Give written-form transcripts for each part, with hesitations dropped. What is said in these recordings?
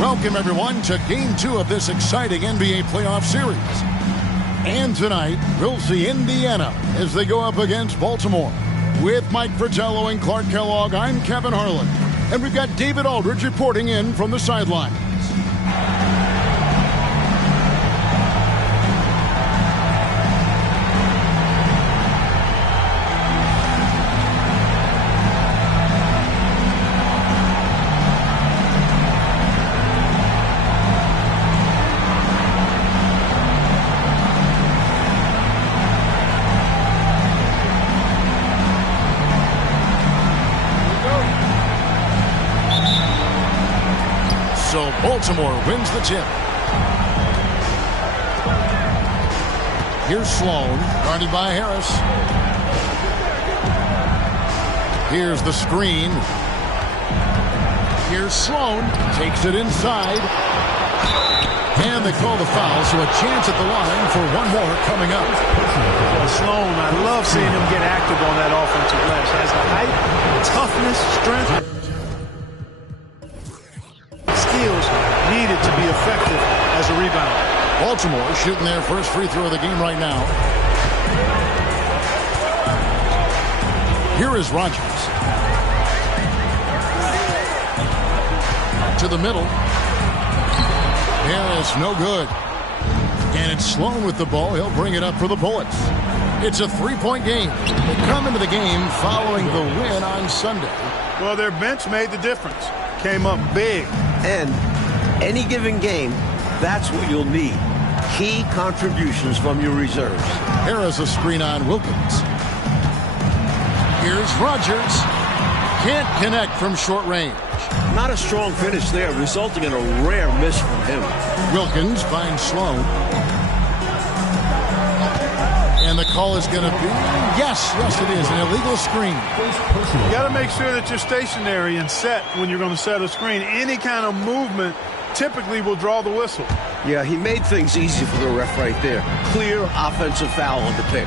Welcome, everyone, to Game 2 of this exciting NBA playoff series. And tonight, we'll see Indiana as they go up against Baltimore. With Mike Fratello and Clark Kellogg, I'm Kevin Harlan. And we've got David Aldridge reporting in from the sidelines. So Baltimore wins the tip. Here's Sloan, guarded by Harris. Here's the screen. Here's Sloan, takes it inside. And they call the foul, so a chance at the line for one more coming up. Sloan, I love seeing him get active on that offensive glass. Has the height, toughness, strength, skills needed to be effective as a rebounder. Baltimore shooting their first free throw of the game right now. Here is Rogers. To the middle. Harris, no good. And it's Sloan with the ball. He'll bring it up for the Bullets. It's a three-point game. They come into the game following the win on Sunday. Well, their bench made the difference. Came up big. And any given game, that's what you'll need. Key contributions from your reserves. Harris a screen on Wilkins. Here's Rogers. Can't connect from short range. Not a strong finish there, resulting in a rare miss from him. Wilkins finds Sloan. And the call is going to be, yes, it is, an illegal screen. You got to make sure that you're stationary and set when you're going to set a screen. Any kind of movement typically will draw the whistle. Yeah, he made things easy for the ref right there. Clear offensive foul on the pick.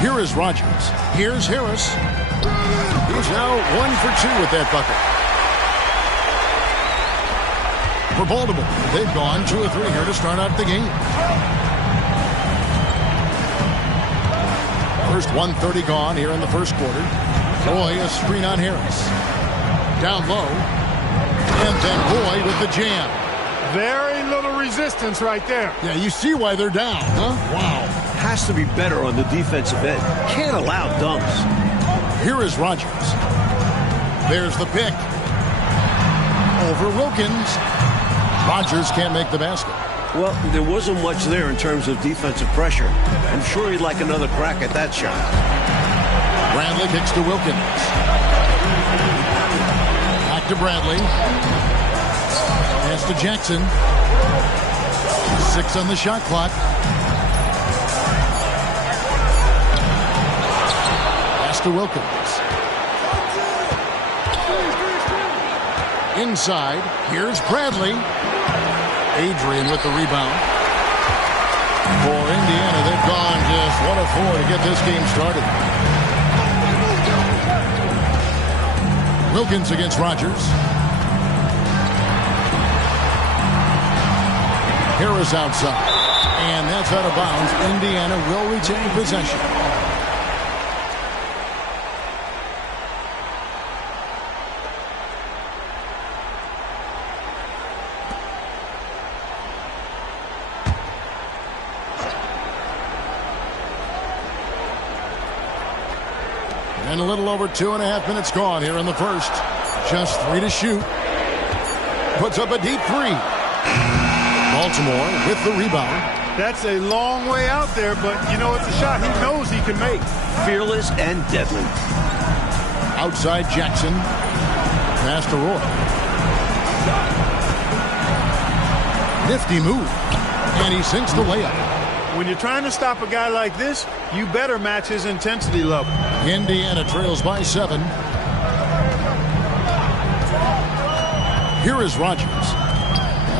Here is Rogers. Here's Harris. He's now 1 for 2 with that bucket. For Baltimore, they've gone 2 of 3 here to start out the game. First 1:30 gone here in the first quarter. Boy, a screen on Harris. Down low. And then Boy with the jam. Very little resistance right there. Yeah, you see why they're down, huh? Wow. Has to be better on the defensive end. Can't allow dunks. Here is Rogers. There's the pick. Over Wilkins. Rogers can't make the basket. Well, there wasn't much there in terms of defensive pressure. I'm sure he'd like another crack at that shot. Bradley kicks to Wilkins. Back to Bradley. Pass to Jackson. 6 on the shot clock. Pass to Wilkins. Inside, here's Bradley. Adrian with the rebound. For Indiana, they've gone just 1 of 4 to get this game started. Wilkins against Rogers. Harris outside. And that's out of bounds. Indiana will retain possession. And a little over 2.5 minutes gone here in the first. Just 3 to shoot. Puts up a deep 3. Baltimore with the rebound. That's a long way out there, but you know it's a shot he knows he can make. Fearless and deadly. Outside Jackson. Pass to Roy. Nifty move. And he sinks the layup. When you're trying to stop a guy like this, you better match his intensity level. Indiana trails by 7. Here is Rogers.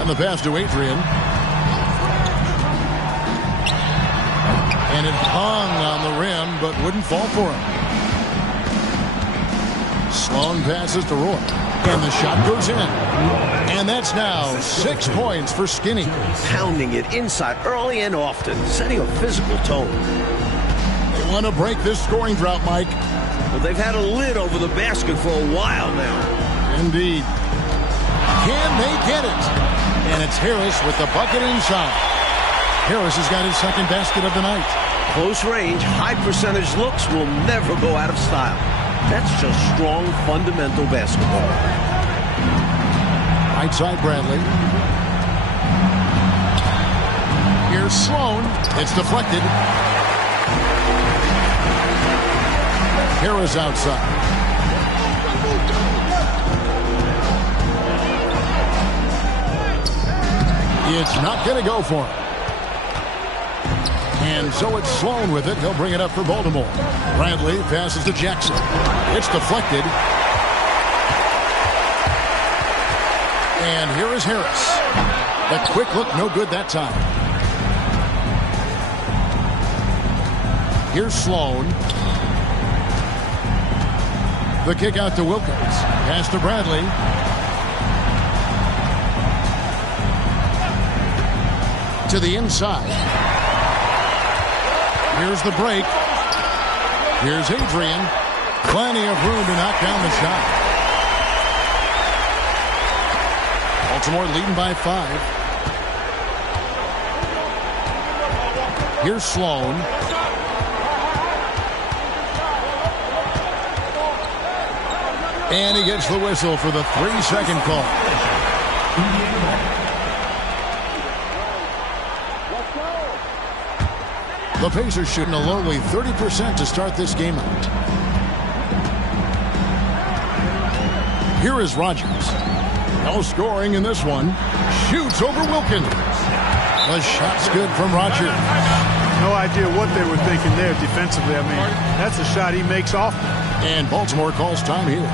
And the pass to Adrian. And it hung on the rim, but wouldn't fall for him. Sloan passes to Roy. And the shot goes in. And that's now 6 points for Skinny. Pounding it inside early and often, setting a physical tone. They want to break this scoring drought, Mike. Well, they've had a lid over the basket for a while now. Indeed. Can they get it? And it's Harris with the bucket inside. Harris has got his second basket of the night. Close range, high percentage looks will never go out of style. That's just strong, fundamental basketball. Right side, Bradley. Here's Sloan. It's deflected. Harris outside. It's not going to go for him. And so it's Sloan with it. He'll bring it up for Baltimore. Bradley passes to Jackson. It's deflected. And here is Harris. That quick look, no good that time. Here's Sloan. The kick out to Wilkins. Pass to Bradley. To the inside. Here's the break. Here's Adrian. Plenty of room to knock down the shot. Baltimore leading by 5. Here's Sloan. And he gets the whistle for the 3-second call. The Pacers shooting a lowly 30% to start this game out. Here is Rogers. No scoring in this one. Shoots over Wilkins. The shot's good from Rogers. No idea what they were thinking there defensively. I mean, that's a shot he makes often. And Baltimore calls time here.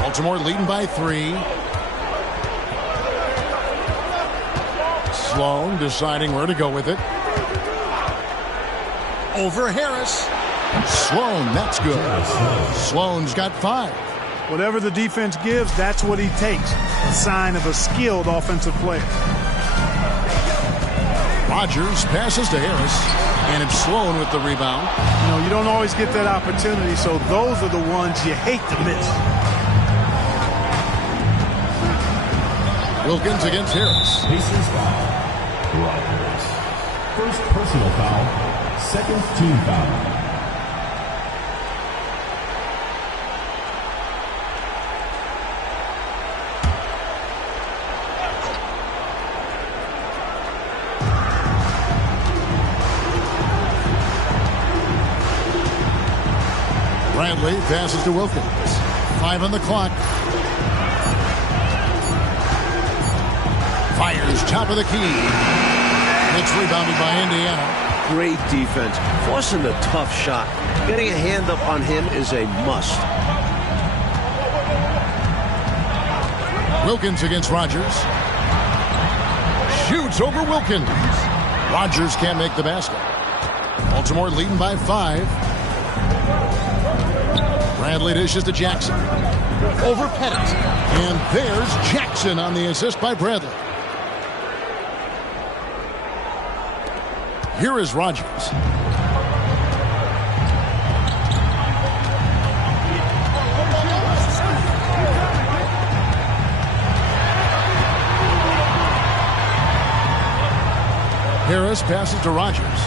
Baltimore leading by 3. Sloan deciding where to go with it. Over Harris. Sloan, that's good. Sloan's got 5. Whatever the defense gives, that's what he takes. A sign of a skilled offensive player. Rogers passes to Harris, and it's Sloan with the rebound. You know, you don't always get that opportunity, so those are the ones you hate to miss. Wilkins against Harris. Pacers foul. Rogers. First personal foul. Second team foul. Bradley passes to Wilkins. 5 on the clock. Fires top of the key. It's rebounded by Indiana. Great defense. Forcing a tough shot. Getting a hand up on him is a must. Wilkins against Rogers. Shoots over Wilkins. Rogers can't make the basket. Baltimore leading by 5. Bradley dishes to Jackson. Over Pettit. And there's Jackson on the assist by Bradley. Here is Rogers. Harris passes to Rogers.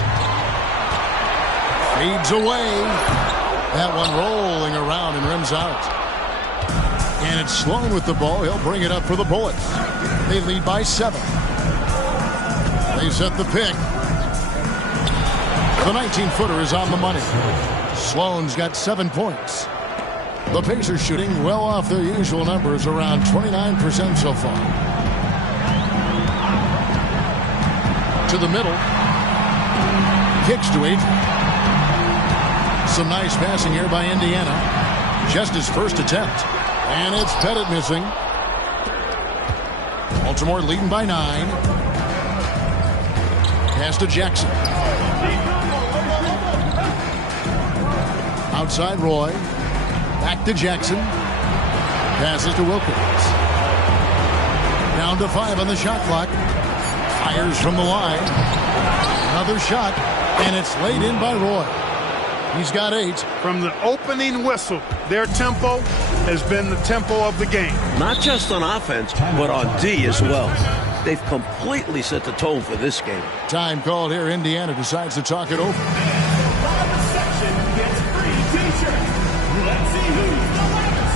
Fades away. That one rolling around and rims out. And it's Sloan with the ball. He'll bring it up for the Bullets. They lead by 7. They set the pick. The 19-footer is on the money. Sloan's got 7 points. The Pacers shooting well off their usual numbers, around 29% so far. To the middle. Kicks to Adrian. Some nice passing here by Indiana. Just his first attempt. And it's Pettit missing. Baltimore leading by 9. Pass to Jackson. Outside Roy. Back to Jackson. Passes to Wilkins. Down to 5 on the shot clock. Fires from the line. Another shot. And it's laid in by Roy. He's got 8. From the opening whistle, their tempo has been the tempo of the game. Not just on offense, but on D as well. They've completely set the tone for this game. Time called here. Indiana decides to talk it over. Section gets free t-shirts. Let's see who's the loudest.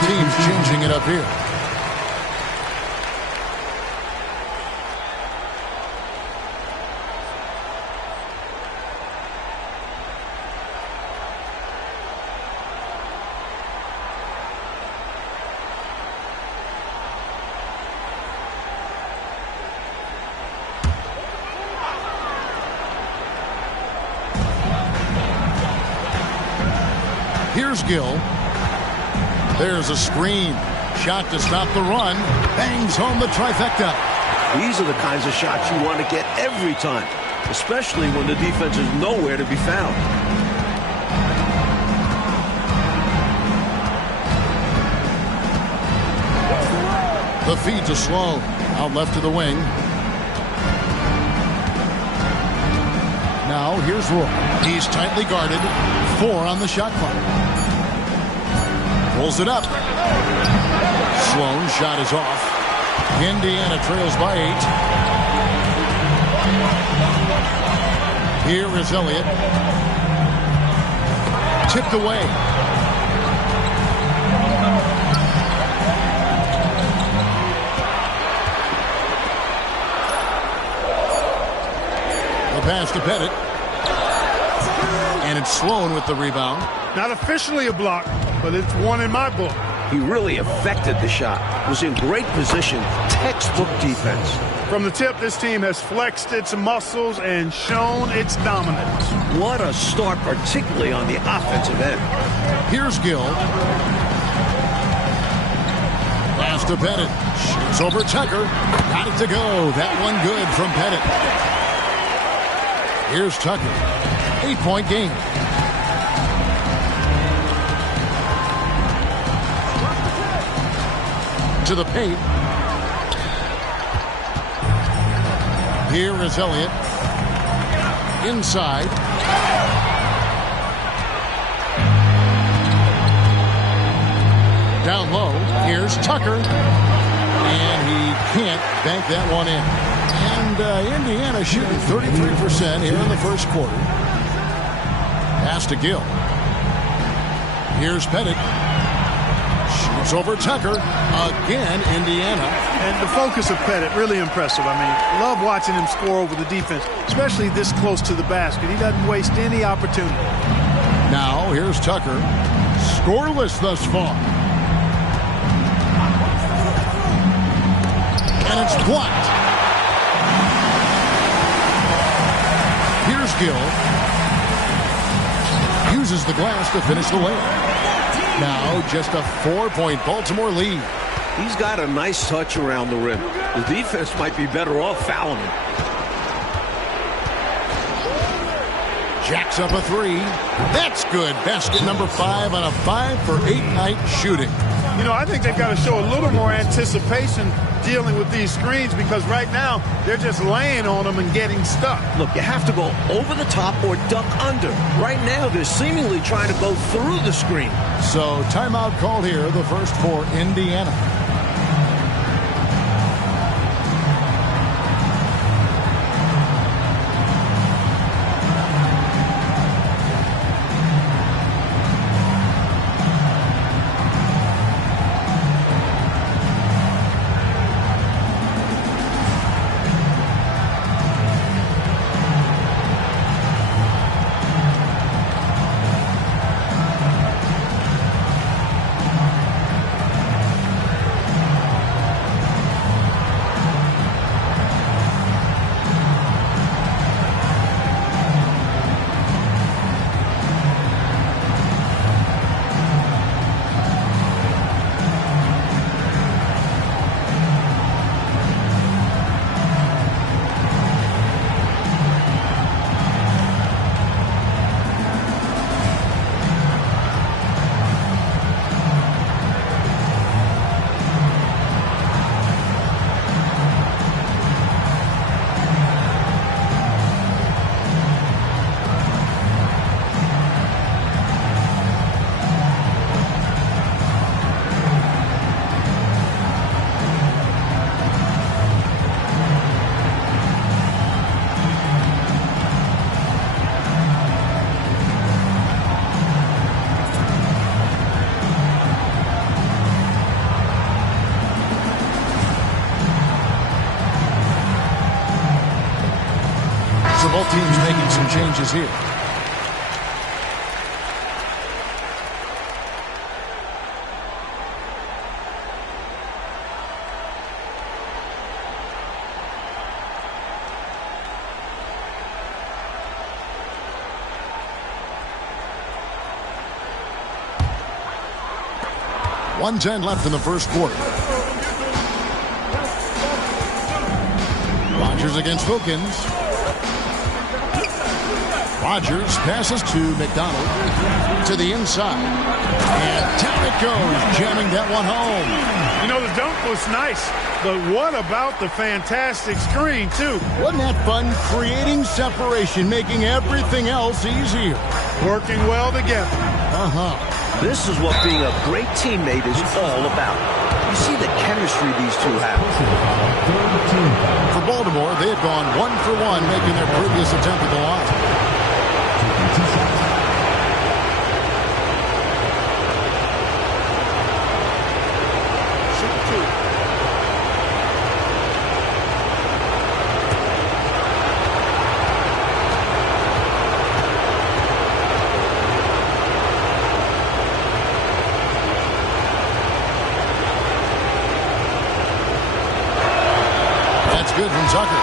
Teams changing it up here. Here's Gill. There's a screen. Shot to stop the run. Bangs home the trifecta. These are the kinds of shots you want to get every time, especially when the defense is nowhere to be found. The feed to Sloan. Out left to the wing. Now here's Roy. He's tightly guarded. 4 on the shot clock. Pulls it up. Sloan's shot is off. Indiana trails by 8. Here is Elliott. Tipped away. The pass to Pettit. And it's Sloan with the rebound. Not officially a block, but it's one in my book. He really affected the shot. Was in great position. Textbook defense. From the tip, this team has flexed its muscles and shown its dominance. What a start, particularly on the offensive end. Here's Gill. Pass to Pettit. Shoots over Tucker. Got it to go. That one good from Pettit. Here's Tucker. 8-point game. To the paint. Here is Elliott. Inside. Down low. Here's Tucker. And he can't bank that one in. And Indiana shooting 33% here in the first quarter. Pass to Gill. Here's Pettit. Shoots over Tucker. Again, Indiana. And the focus of Pettit, really impressive. I mean, love watching him score over the defense, especially this close to the basket. He doesn't waste any opportunity. Now, here's Tucker. Scoreless thus far. And it's blocked. Here's Gill. Uses the glass to finish the layup. Now just a 4-point Baltimore lead. He's got a nice touch around the rim. The defense might be better off fouling him. Jacks up a 3. That's good. Basket number 5 on a 5-for-8 night shooting. You know, I think they've got to show a little more anticipation dealing with these screens, because right now they're just laying on them and getting stuck. Look, you have to go over the top or duck under. Right now they're seemingly trying to go through the screen. So timeout called here, the first for Indiana. So both teams making some changes here. .110 left in the first quarter. Rodgers against Wilkins. Rodgers passes to McDonald to the inside. And down it goes, jamming that one home. You know, the dunk was nice, but what about the fantastic screen, too? Wasn't that fun? Creating separation, making everything else easier. Working well together. This is what being a great teammate is all about. You see the chemistry these two have. For Baltimore, they had gone 1 for 1, making their previous attempt at the line. That's good from Tucker.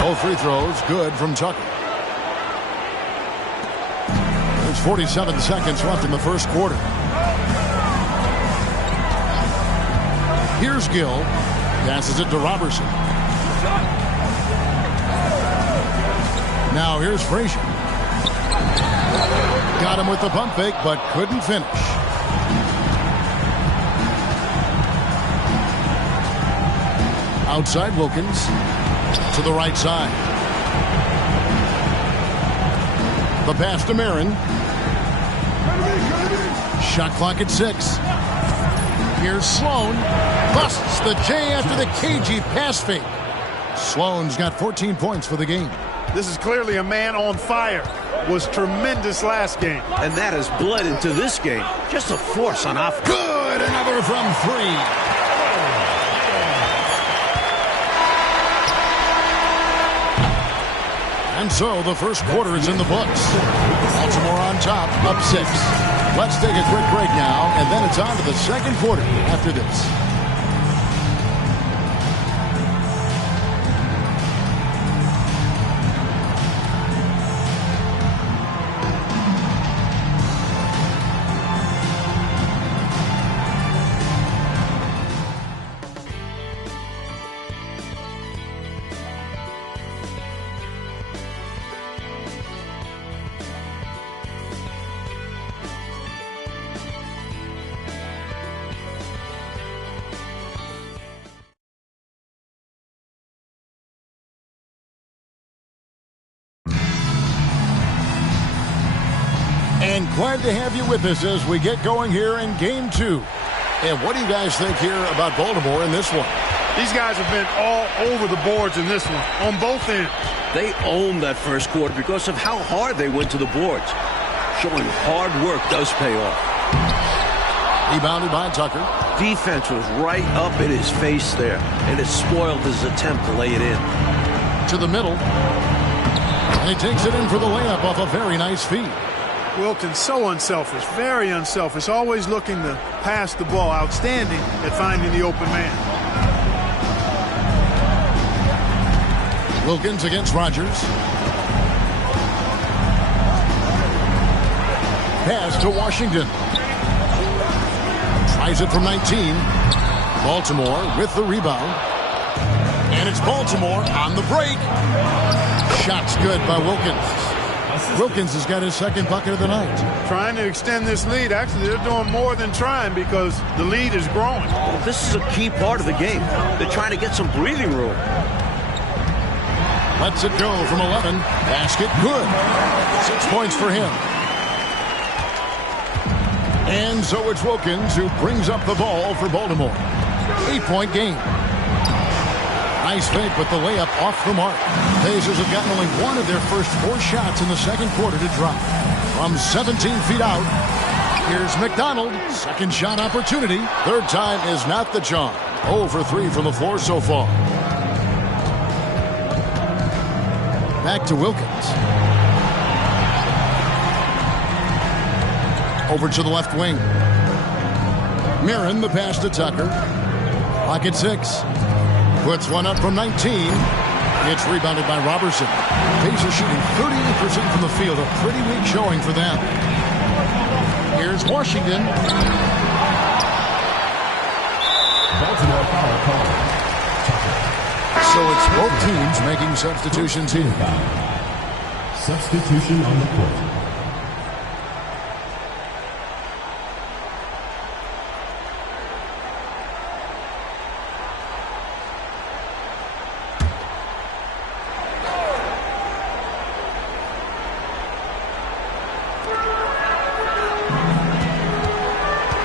Both free throws good from Tucker. 47 seconds left in the first quarter. Here's Gill. Passes it to Robertson. Now here's Frazier. Got him with the pump fake, but couldn't finish. Outside Wilkins. To the right side. The pass to Marin. Shot clock at 6. Here's Sloan. Busts the J after the cagey pass fake. Sloan's got 14 points for the game. This is clearly a man on fire. Was tremendous last game. And that has bled into this game. Just a force on offense. Good. Another from 3. And so the first quarter is in the books. Baltimore on top, up 6. Let's take a quick break now, and then it's on to the second quarter after this. And glad to have you with us as we get going here in Game 2. And what do you guys think here about Baltimore in this one? These guys have been all over the boards in this one, on both ends. They owned that first quarter because of how hard they went to the boards. Showing hard work does pay off. Rebounded by Tucker. Defense was right up in his face there, and it spoiled his attempt to lay it in. To the middle. And he takes it in for the layup off a very nice feed. Wilkins, so unselfish, very unselfish, always looking to pass the ball, outstanding at finding the open man. Wilkins against Rogers. Pass to Washington. Tries it from 19. Baltimore with the rebound. And it's Baltimore on the break. Shot's good by Wilkins. Wilkins has got his second bucket of the night. Trying to extend this lead. Actually, they're doing more than trying because the lead is growing. Well, this is a key part of the game. They're trying to get some breathing room. Lets it go from 11. Basket good. 6 points for him. And so it's Wilkins who brings up the ball for Baltimore. 8-point game. Nice fake, but the layup off the mark. Pacers have gotten only one of their first 4 shots in the second quarter to drop. From 17 feet out, here's McDonald. Second shot opportunity. Third time is not the charm. 0 for 3 from the floor so far. Back to Wilkins. Over to the left wing. Marin, the pass to Tucker. Pocket 6. Puts one up from 19. It's rebounded by Robertson. Pacers shooting 38% from the field. A pretty weak showing for them. Here's Washington. Baltimore foul call. So it's both teams making substitutions here. Substitution on the court.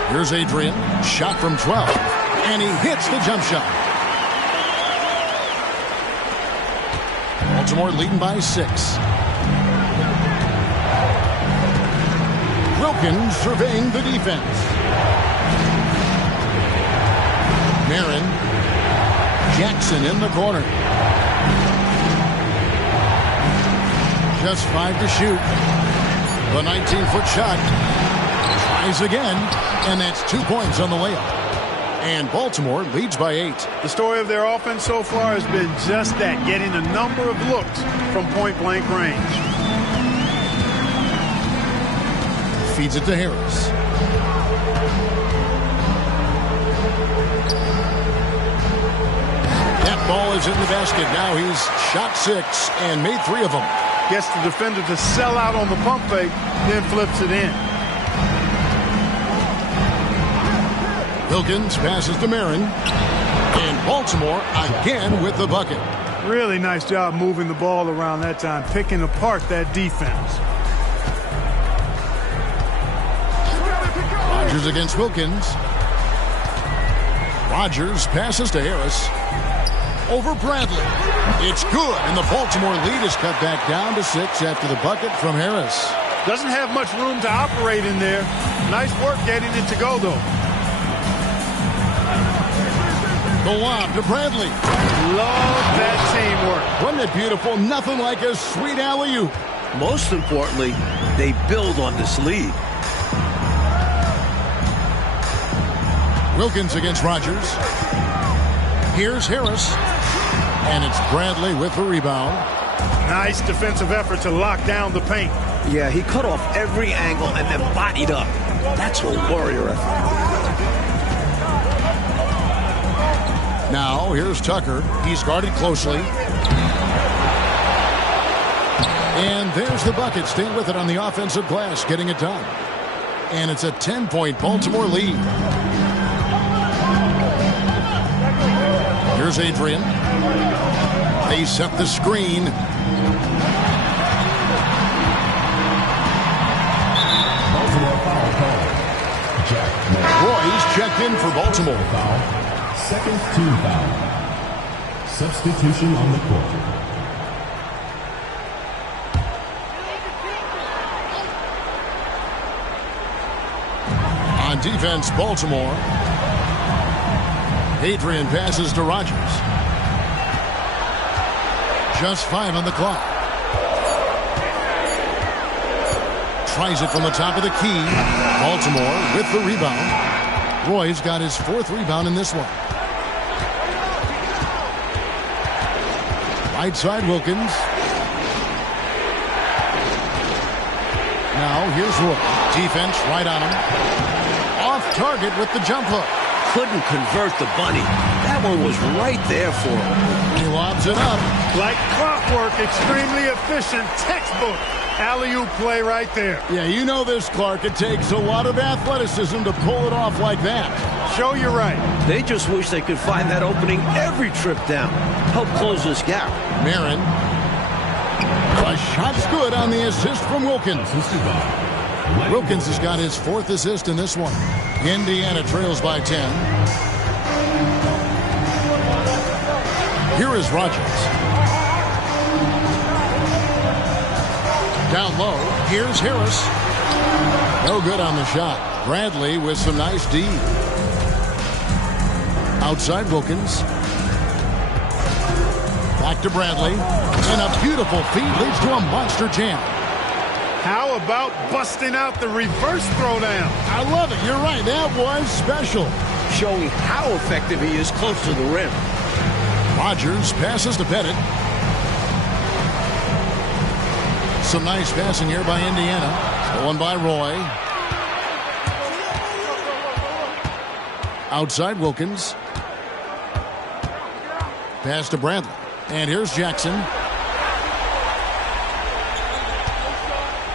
Here's Adrian, shot from 12, and he hits the jump shot. Baltimore leading by 6. Wilkins surveying the defense. Marin, Jackson in the corner. Just 5 to shoot. The 19-foot shot. Tries again, and that's 2 points on the layup. And Baltimore leads by 8. The story of their offense so far has been just that, getting a number of looks from point-blank range. Feeds it to Harris. That ball is in the basket. Now he's shot 6 and made 3 of them. Gets the defender to sell out on the pump fake, then flips it in. Wilkins passes to Marin. And Baltimore again with the bucket. Really nice job moving the ball around that time, picking apart that defense. Rodgers against Wilkins. Rodgers passes to Harris. Over Bradley. It's good, and the Baltimore lead is cut back down to 6 after the bucket from Harris. Doesn't have much room to operate in there. Nice work getting it to go, though. The lob to Bradley. Love that teamwork. Wasn't it beautiful? Nothing like a sweet alley-oop. Most importantly, they build on this lead. Wilkins against Rodgers. Here's Harris. And it's Bradley with the rebound. Nice defensive effort to lock down the paint. Yeah, he cut off every angle and then bodied up. That's a warrior effort. Now, here's Tucker. He's guarded closely. And there's the bucket. Staying with it on the offensive glass, getting it done. And it's a 10-point Baltimore lead. Here's Adrian. They set the screen. Baltimore foul call. Jack. Roy's checked in for Baltimore. Foul. Second team foul. Substitution on the court. On defense, Baltimore. Adrian passes to Rodgers. Just 5 on the clock. Tries it from the top of the key. Baltimore with the rebound. Roy's got his 4th rebound in this one. Right side, Wilkins. Now here's Roy. Defense right on him. Off target with the jump hook. Couldn't convert the bunny. That one was right there for him. He lobs it up. Like clockwork, extremely efficient, textbook alley-oop play right there. Yeah, you know this, Clark. It takes a lot of athleticism to pull it off like that. Show you right. They just wish they could find that opening every trip down. Help close this gap. Marin. A shot's good on the assist from Wilkins. Wilkins has got his 4th assist in this one. Indiana trails by 10. Here is Rodgers. Down low. Here's Harris. No good on the shot. Bradley with some nice D. Outside Wilkins. Back to Bradley. And a beautiful feed leads to a monster jam. How about busting out the reverse throwdown? I love it. You're right. That was special. Showing how effective he is close to the rim. Rodgers passes to Pettit. Some nice passing here by Indiana. Stolen by Roy. Outside Wilkins. Pass to Bradley. And here's Jackson.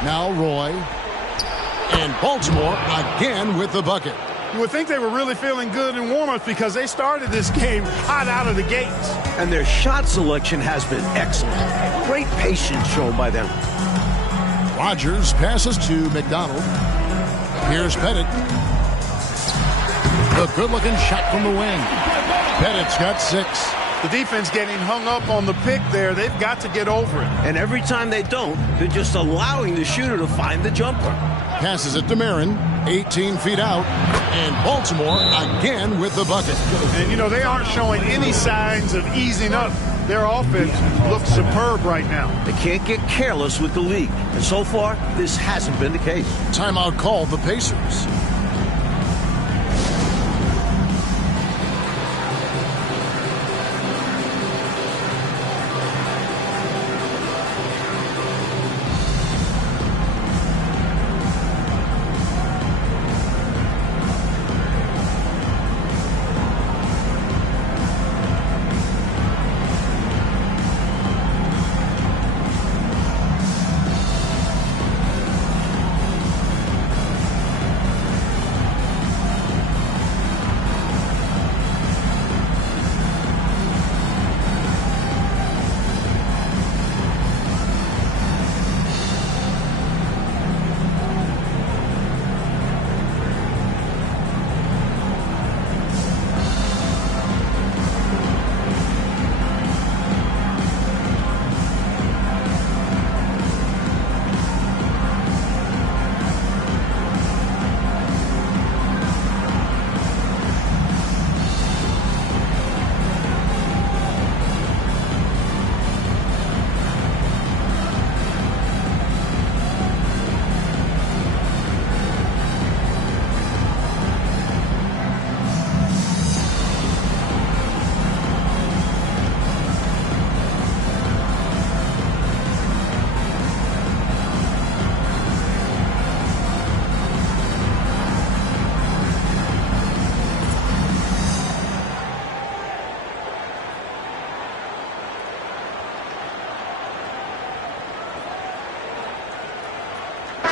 Now Roy. And Baltimore again with the bucket. You would think they were really feeling good in warm-ups because they started this game hot out of the gates. And their shot selection has been excellent. Great patience shown by them. Rogers passes to McDonald. Here's Pettit. The good-looking shot from the wing. Pettit's got 6. The defense getting hung up on the pick there. They've got to get over it. And every time they don't, they're just allowing the shooter to find the jumper. Passes it to Marin. 18 feet out. And Baltimore again with the bucket. And, you know, they aren't showing any signs of easing up. Their offense looks superb right now. They can't get careless with the league. And so far, this hasn't been the case. Timeout called the Pacers.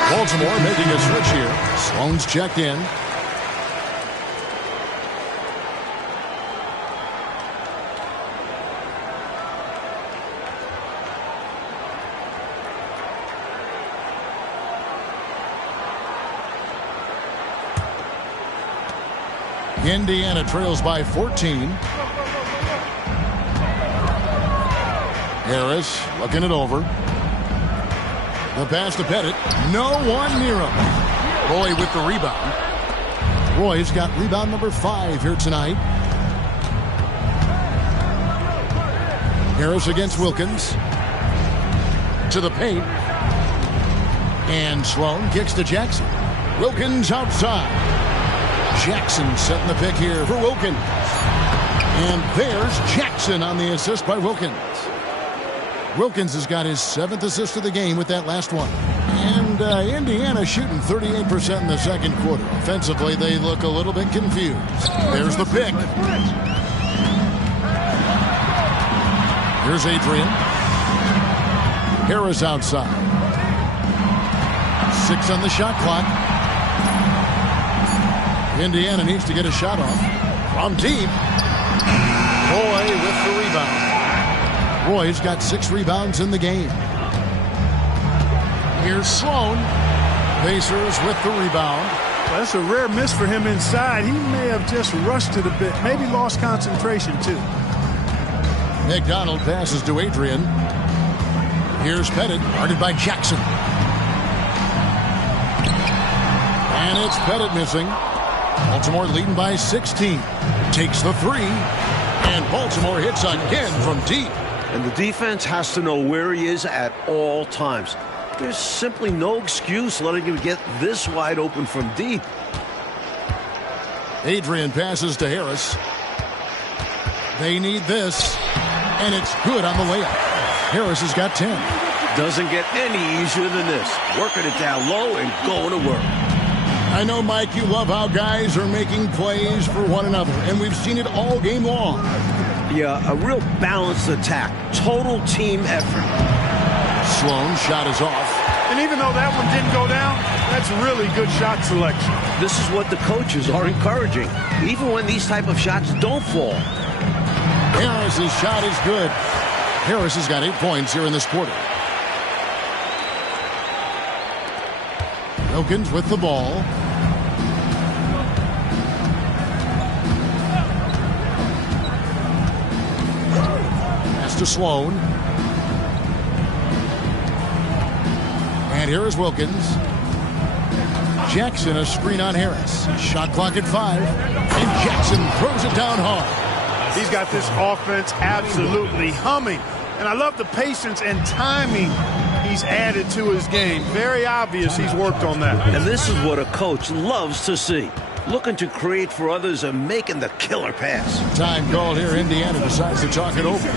Baltimore making a switch here. Sloan's checked in. Indiana trails by 14. Harris looking it over. The pass to Pettit. No one near him. Roy with the rebound. Roy's got rebound number 5 here tonight. Harris against Wilkins. To the paint. And Sloan kicks to Jackson. Wilkins outside. Jackson setting the pick here for Wilkins. And there's Jackson on the assist by Wilkins. Wilkins has got his 7th assist of the game with that last one. And Indiana shooting 38% in the second quarter. Offensively, they look a little bit confused. There's the pick. Here's Adrian. Harris outside. 6 on the shot clock. Indiana needs to get a shot off. From deep. Roy with the rebound. Roy's got 6 rebounds in the game. Here's Sloan. Pacers with the rebound. Well, that's a rare miss for him inside. He may have just rushed it a bit. Maybe lost concentration, too. McDonald passes to Adrian. Here's Pettit, guarded by Jackson. And it's Pettit missing. Baltimore leading by 16. Takes the 3. And Baltimore hits again from deep. And the defense has to know where he is at all times. There's simply no excuse letting him get this wide open from deep. Adrian passes to Harris. They need this. And it's good on the layup. Harris has got 10. Doesn't get any easier than this. Working it down low and going to work. I know, Mike, you love how guys are making plays for one another, and we've seen it all game long. Yeah, a real balanced attack. Total team effort. Sloan shot is off. And even though that one didn't go down, that's really good shot selection. This is what the coaches are encouraging, even when these type of shots don't fall. Harris's shot is good. Harris has got 8 points here in this quarter. Wilkins with the ball. Pass to Sloan. And here is Wilkins. Jackson, a screen on Harris. Shot clock at 5. And Jackson throws it down hard. He's got this offense absolutely humming. And I love the patience and timing he's added to his game. Very obvious he's worked on that. And this is what a coach loves to see. Looking to create for others and making the killer pass. Time called here. Indiana decides to talk it over.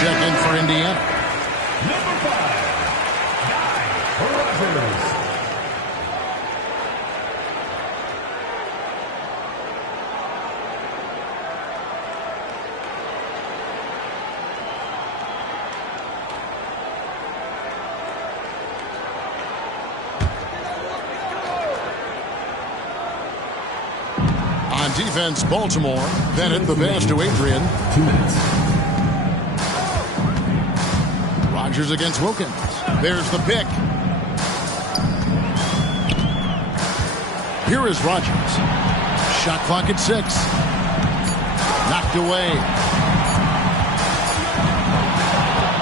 Check in for Indiana. Number 5, Rogers. On defense, Baltimore. Bennett, the pass to Adrian. 2 minutes. Rogers against Wilkins. There's the pick. Here is Rogers. Shot clock at 6. Knocked away.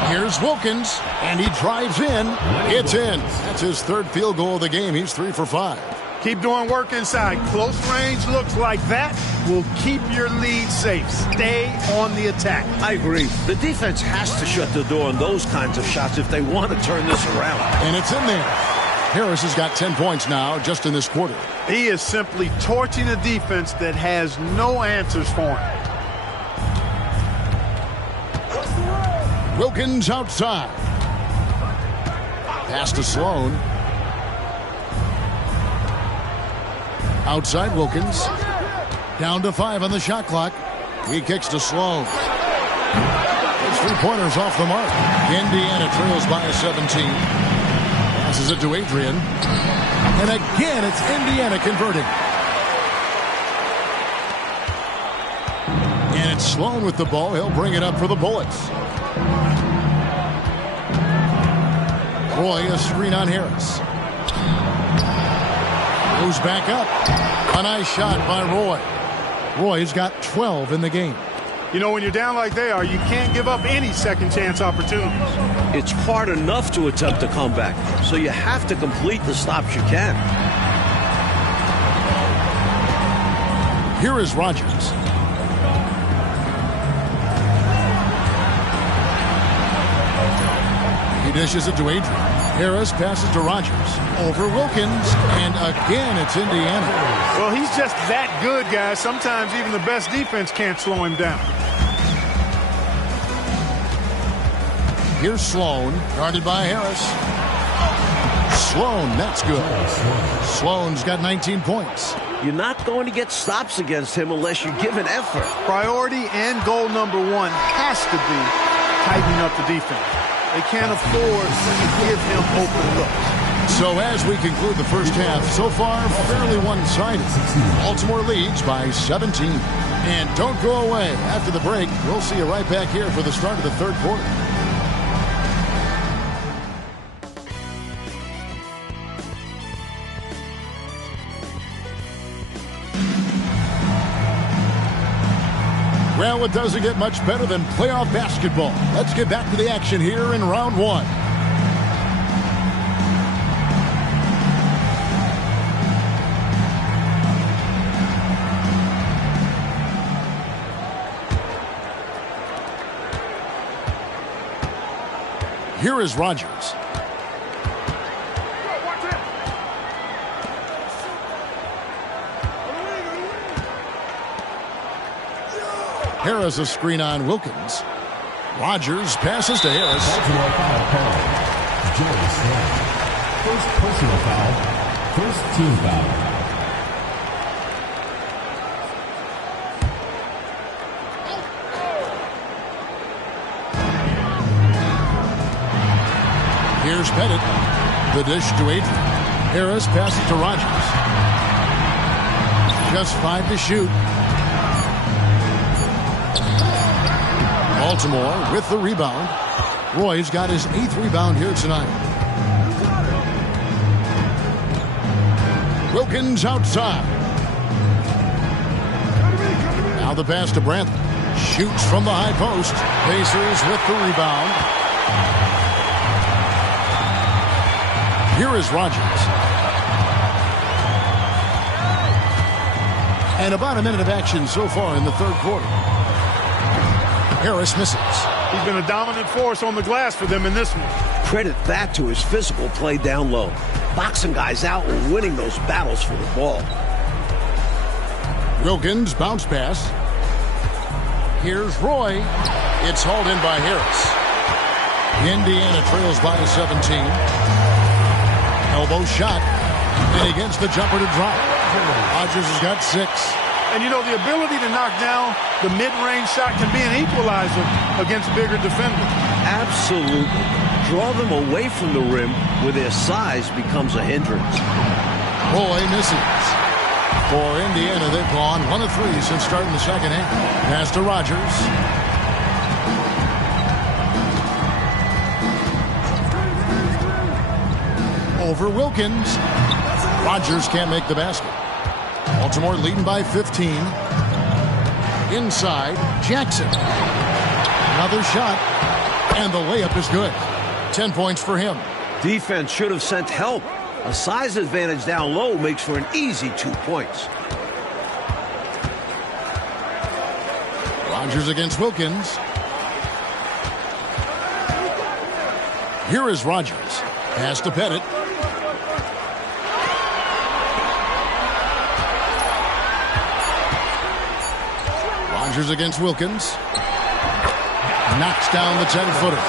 Here's Wilkins, and he drives in. It's in. That's his 3rd field goal of the game. He's 3 for 5. Keep doing work inside. Close range looks like that will keep your lead safe. Stay on the attack. I agree. The defense has to shut the door on those kinds of shots if they want to turn this around. And it's in there. Harris has got 10 points now just in this quarter. He is simply torching a defense that has no answers for him. Wilkins outside. Pass to Sloan. Outside Wilkins. Down to 5 on the shot clock. He kicks to Sloan. His 3-pointers off the mark. Indiana trails by 17. Passes it to Adrian. And again, it's Indiana converting. And it's Sloan with the ball. He'll bring it up for the Bullets. Roy, a screen on Harris. Goes back up. A nice shot by Roy. Roy's got 12 in the game. You know, when you're down like they are, you can't give up any second chance opportunities. It's hard enough to attempt a comeback, so you have to complete the stops you can. Here is Rogers. dishes it to Adrian. Harris passes to Rogers. Over Wilkins. And again, it's Indiana. Well, he's just that good, guys. Sometimes even the best defense can't slow him down. Here's Sloan, guarded by Harris. Sloan, that's good. Sloan's got 19 points. You're not going to get stops against him unless you give an effort. Priority and goal number one has to be tightening up the defense. They can't afford to give him open looks. So as we conclude the first half, so far fairly one-sided. Baltimore leads by 17. And don't go away. After the break, we'll see you right back here for the start of the third quarter. Well, it doesn't get much better than playoff basketball. Let's get back to the action here in round one. Here is Rogers. Harris a screen on Wilkins. Rogers passes to Harris. Personal foul call. Joey Sloan. First personal foul. First team foul. Here's Pettit. The dish to Adrian. Harris passes to Rogers. Just 5 to shoot. Baltimore with the rebound. Roy's got his 8th rebound here tonight. Wilkins outside. Now the pass to Brantley. Shoots from the high post. Pacers with the rebound. Here is Rogers. And about a minute of action so far in the third quarter. Harris misses. He's been a dominant force on the glass for them in this one. Credit that to his physical play down low. Boxing guys out and winning those battles for the ball. Wilkins bounce pass. Here's Roy. It's hauled in by Harris. Indiana trails by 17. Elbow shot. And he gets the jumper to drop. Rogers has got 6. And, you know, the ability to knock down the mid-range shot can be an equalizer against bigger defenders. Absolutely. Draw them away from the rim where their size becomes a hindrance. Roy misses. For Indiana, they've gone 1 of 3 since starting the second half. Pass to Rogers. Over Wilkins. Rogers can't make the basket. Baltimore leading by 15. Inside, Jackson. Another shot, and the layup is good. 10 points for him. Defense should have sent help. A size advantage down low makes for an easy 2 points. Rogers against Wilkins. Here is Rogers. Pass to Pettit. Rogers against Wilkins. Knocks down the 10-footer.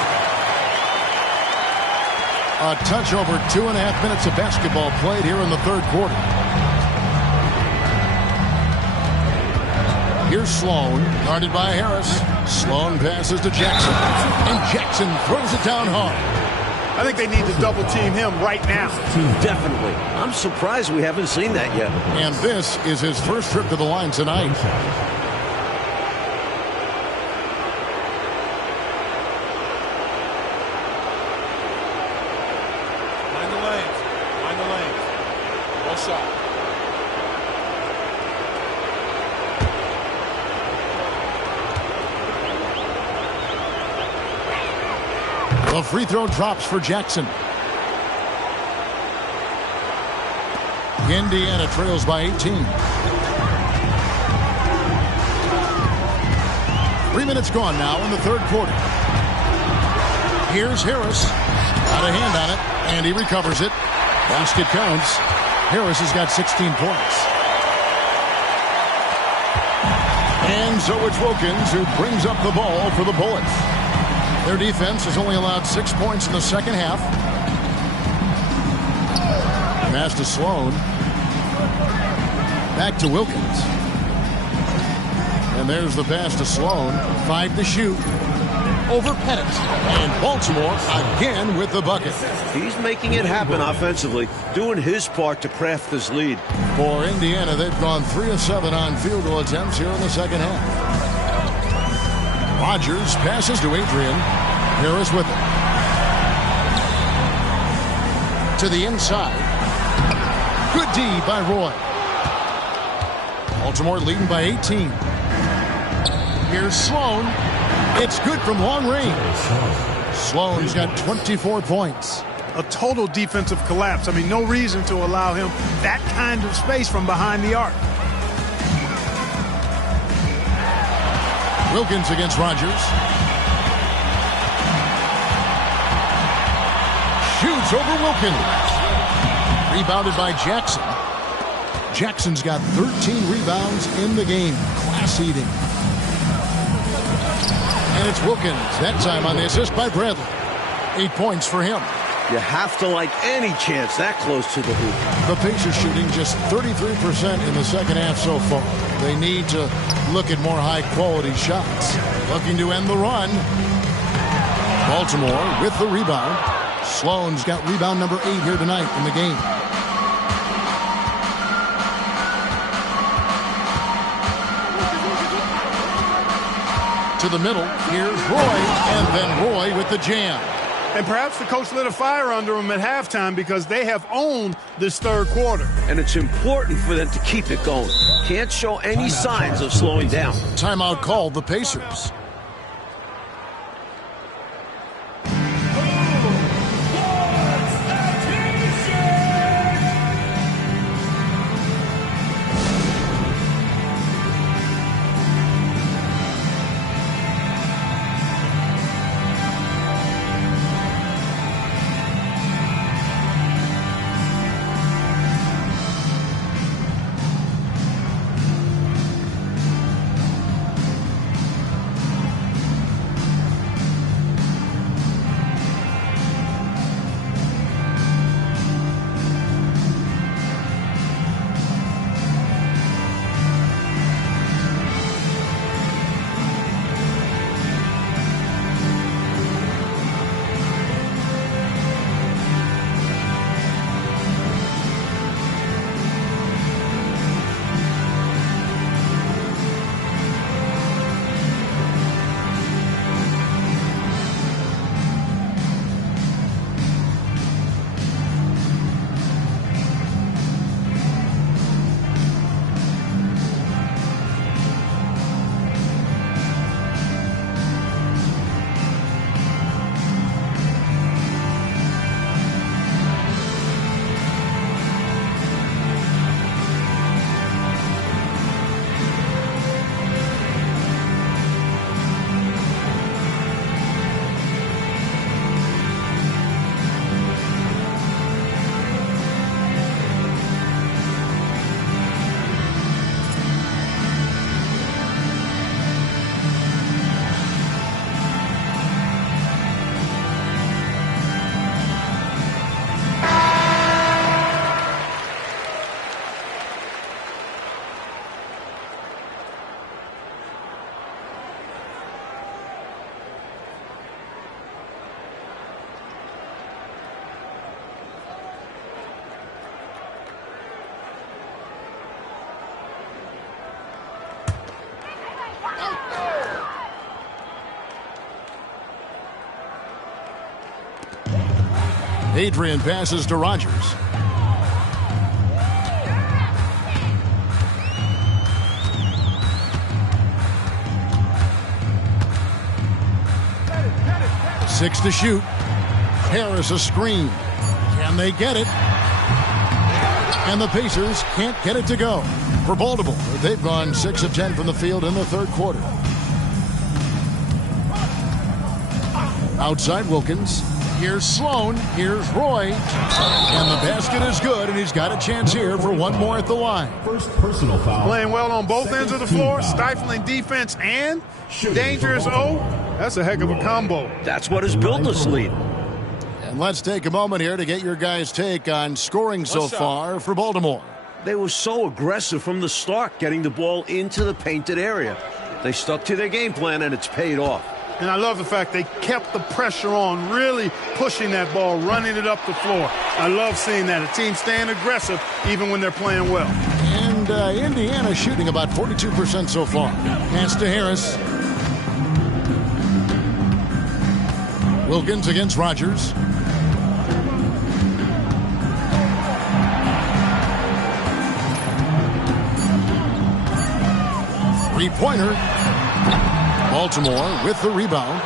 A touch over 2.5 minutes of basketball played here in the third quarter. Here's Sloan, guarded by Harris. Sloan passes to Jackson. And Jackson throws it down hard. I think they need to double-team him right now. Definitely. I'm surprised we haven't seen that yet. And this is his first trip to the line tonight. The free throw drops for Jackson. Indiana trails by 18. 3 minutes gone now in the third quarter. Here's Harris. Got a hand on it, and he recovers it. Basket counts. Harris has got 16 points. And so it's Wilkins who brings up the ball for the Bullets. Their defense has only allowed 6 points in the second half. Pass to Sloan. Back to Wilkins. And there's the pass to Sloan. 5 to shoot. Over Pettit. And Baltimore again with the bucket. He's making it happen offensively, doing his part to craft this lead. For Indiana, they've gone 3 of 7 on field goal attempts here in the second half. Rogers passes to Adrian. Harris with it. To the inside. Good D by Roy. Baltimore leading by 18. Here's Sloan. It's good from long range. Sloan's got 24 points. A total defensive collapse. I mean, no reason to allow him that kind of space from behind the arc. Wilkins against Rogers. Shoots over Wilkins. Rebounded by Jackson. Jackson's got 13 rebounds in the game. Class eating. And it's Wilkins, that time on the assist by Bradley. 8 points for him. You have to like any chance that close to the hoop. The Pacers shooting just 33% in the second half so far. They need to look at more high-quality shots. Looking to end the run. Baltimore with the rebound. Sloan's got rebound number 8 here tonight in the game. To the middle, here's Roy, and then Roy with the jam. And perhaps the coach lit a fire under them at halftime because they have owned this third quarter. And it's important for them to keep it going. Can't show any signs of slowing down. Timeout called the Pacers. Adrian passes to Rogers. Six to shoot. Harris a screen. Can they get it? And the Pacers can't get it to go. For Baltimore, they've gone 6 of 10 from the field in the third quarter. Outside Wilkins. Here's Sloan. Here's Roy. And the basket is good, and he's got a chance here for one more at the line. First personal foul. Playing well on both ends of the floor, Foul. stifling defense and dangerous O. That's a heck of a combo. That's what has built this lead. And let's take a moment here to get your guys' take on scoring so far for Baltimore. They were so aggressive from the start, getting the ball into the painted area. They stuck to their game plan, and it's paid off. And I love the fact they kept the pressure on, really pushing that ball, running it up the floor. I love seeing that. A team staying aggressive even when they're playing well. And Indiana shooting about 42% so far. Pass to Harris. Wilkins against Rogers. Three-pointer. Baltimore with the rebound.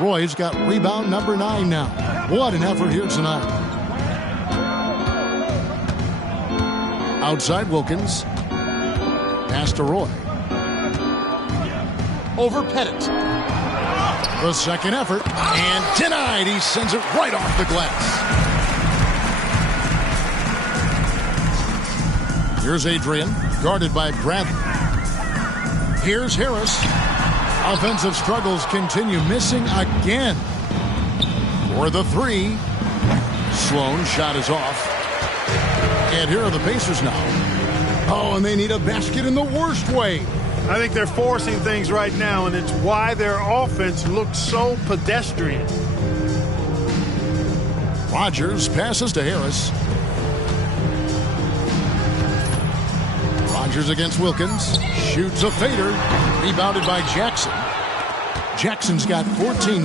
Roy's got rebound number 9 now. What an effort here tonight. Outside Wilkins. Pass to Roy. Over Pettit. The second effort. And denied. He sends it right off the glass. Here's Adrian. Guarded by Bradley. Here's Harris. Offensive struggles continue, missing again. For the three. Sloan shot is off. And here are the Pacers now. Oh, and they need a basket in the worst way. I think they're forcing things right now, and it's why their offense looks so pedestrian. Rogers passes to Harris. Rogers against Wilkins. Shoots a fader. Rebounded by Jackson. Jackson's got 14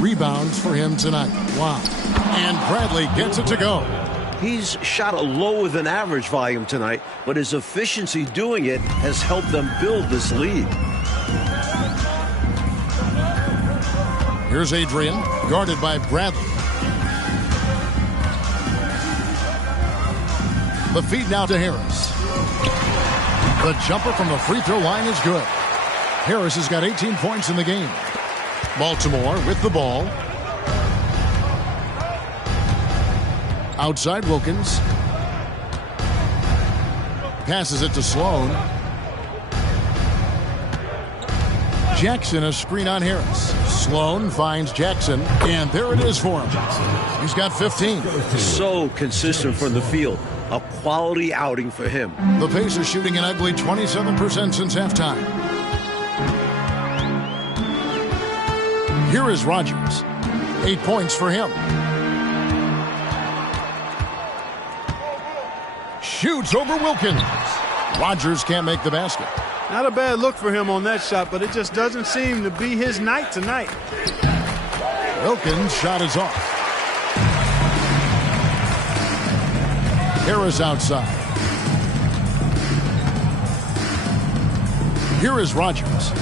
rebounds for him tonight. Wow. And Bradley gets it to go. He's shot a lower than average volume tonight, but his efficiency doing it has helped them build this lead. Here's Adrian, guarded by Bradley. The feed now to Harris. The jumper from the free throw line is good. Harris has got 18 points in the game. Baltimore with the ball. Outside Wilkins. Passes it to Sloan. Jackson, a screen on Harris. Sloan finds Jackson, and there it is for him. He's got 15. So consistent from the field. A quality outing for him. The Pacers shooting an ugly 27% since halftime. Here is Rogers. 8 points for him. Shoots over Wilkins. Rogers can't make the basket. Not a bad look for him on that shot, but it just doesn't seem to be his night tonight. Wilkins' shot is off. Harris outside. Here is Rogers.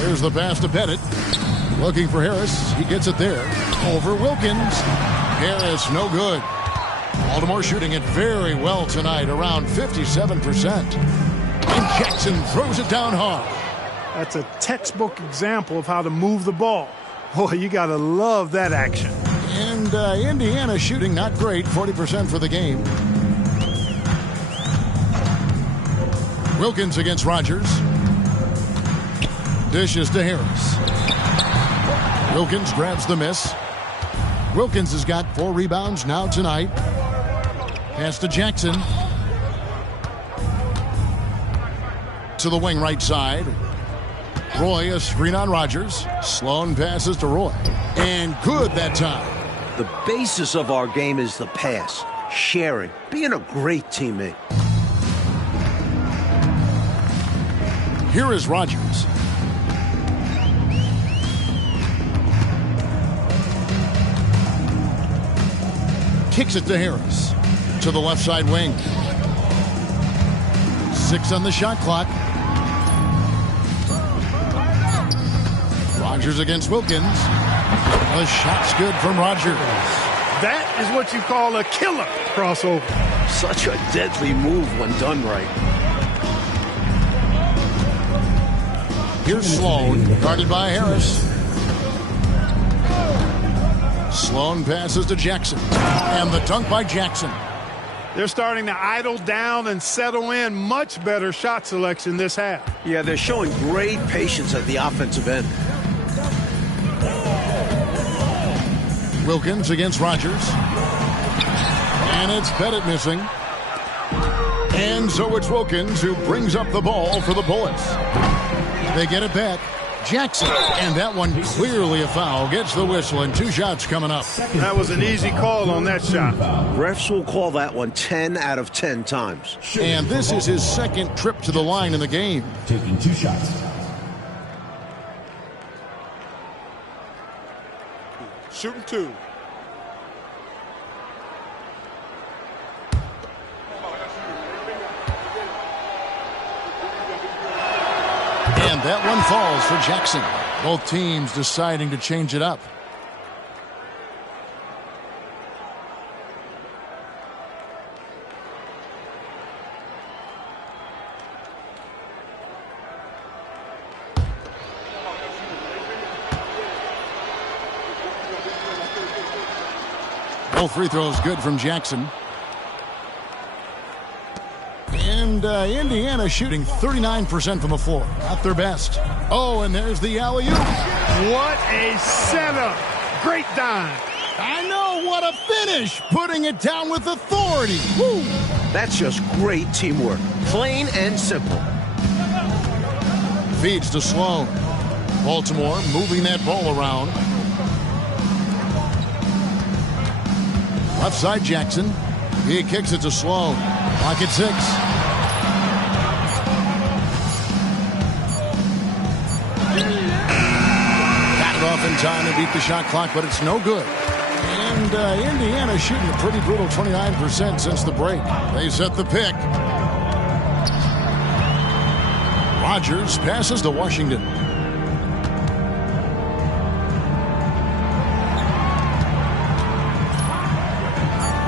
There's the pass to Pettit. Looking for Harris. He gets it there. Over Wilkins. Harris, no good. Baltimore shooting it very well tonight, around 57%. And Jackson throws it down hard. That's a textbook example of how to move the ball. Boy, you got to love that action. And Indiana shooting not great, 40% for the game. Wilkins against Rogers. Dishes to Harris. Wilkins grabs the miss. Wilkins has got 4 rebounds now tonight. Pass to Jackson. To the wing right side. Roy, a screen on Rogers. Sloan passes to Roy. And good that time. The basis of our game is the pass, sharing, being a great teammate. Here is Rogers. Kicks it to Harris. To the left side wing. 6 on the shot clock. Rogers against Wilkins. The shot's good from Rogers. That is what you call a killer crossover. Such a deadly move when done right. Here's Sloan, guarded by Harris. Sloan passes to Jackson. And the dunk by Jackson. They're starting to idle down and settle in. Much better shot selection this half. Yeah, they're showing great patience at the offensive end. Wilkins against Rogers. And it's Pettit missing. And so it's Wilkins who brings up the ball for the Bullets. They get it back. Jackson, and that one clearly a foul, gets the whistle, and 2 shots coming up. That was an easy call on that shot. Refs will call that one 10 out of 10 times. And this is his second trip to the line in the game. Taking 2 shots. Shooting 2. And that one falls for Jackson. Both teams deciding to change it up. Both free throws good from Jackson. And Indiana shooting 39% from the floor. Not their best. Oh, and there's the alley-oop. What a setup. Great dime. I know, what a finish. Putting it down with authority. Woo. That's just great teamwork. Plain and simple. Feeds to Sloan. Baltimore moving that ball around. Left side Jackson. He kicks it to Sloan. Clock at 6. Got it off in time to beat the shot clock, but it's no good. And Indiana shooting a pretty brutal 29% since the break. They set the pick. Rogers passes to Washington.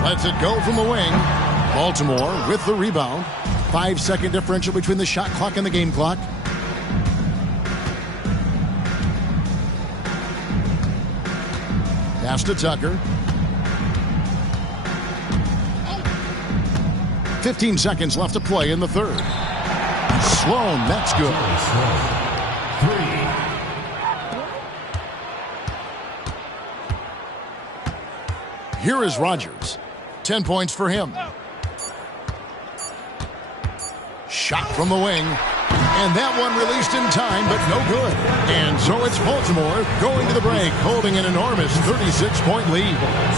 Lets it go from the wing. Baltimore with the rebound. 5-second differential between the shot clock and the game clock. Pass to Tucker. 15 seconds left to play in the third. Sloan, that's good. 3. Here is Rogers. 10 points for him. Shot from the wing. And that one released in time, but no good. And so it's Baltimore going to the break, holding an enormous 36-point lead.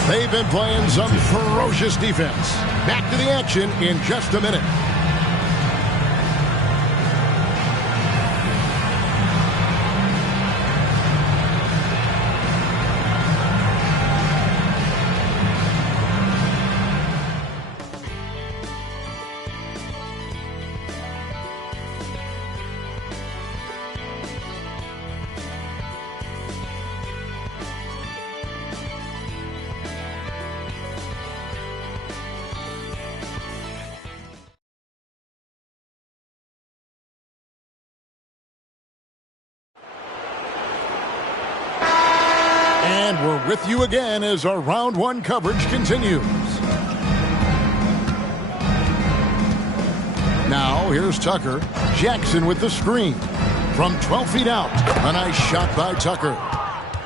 They've been playing some ferocious defense. Back to the action in just a minute. And we're with you again as our round 1 coverage continues. Now here's Tucker. Jackson with the screen. From 12 feet out, a nice shot by Tucker.